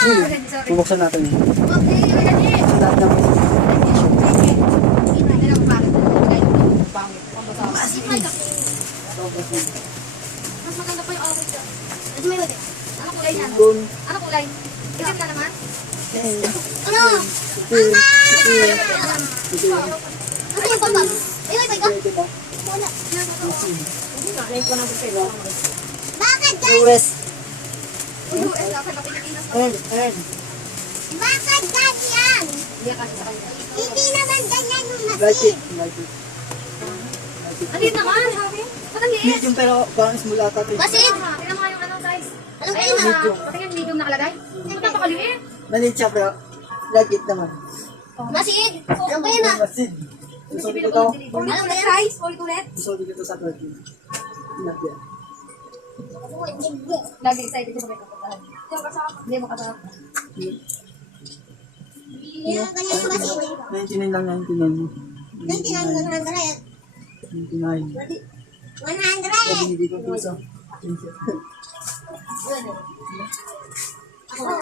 Bubuksan natin yun. Okay. Lahat ng Mas maganda pa yung awit ko. Mas may wala. Ano kulay yan? doon. Ano kulay? Itim na naman? Eh, Ano? Mama! Ano yung papa? Ayun, may ka? diba? Wala. Bakit US. US na sa Pilipinas. Earn. Bakit ganyan? Hindi kasi sa kanya. Hindi naman ganyan yung Like masin. it. Like it. Ang liit naman. Ba't ang liit? Medium pero parang small ata ito. Masin! Tingnan mo nga yung anong size. Anong Ayun kailan? na. Patingin medium nakalagay. Ba't napakaliit? Maliit siya pero like it naman. Masin! Ano ba yan ah? Masid. Gusto ko ito. Ulit ulit size? Ulit. Gusto ko ito sa Turkey. Inap yan. Lagi excited ko sa may pupuntahan. Hindi mo kasama. Hindi naman ganyan yung masin. 99 lang 99. 99, 100. 99. 100! Sabi hindi ko piso. Ako.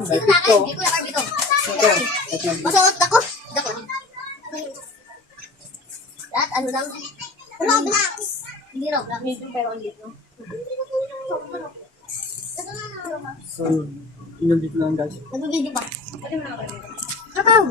Like Dito na ito. akin. Dito na akin dito. Ito. Ito. Masuot ako. Dito. Lahat ano lang. Roblox. Hindi Roblox. Medium pero ang liit, no? So, yun. Yun dito lang guys. Nag-video pa. Pwede mo nakalagay. Kakao.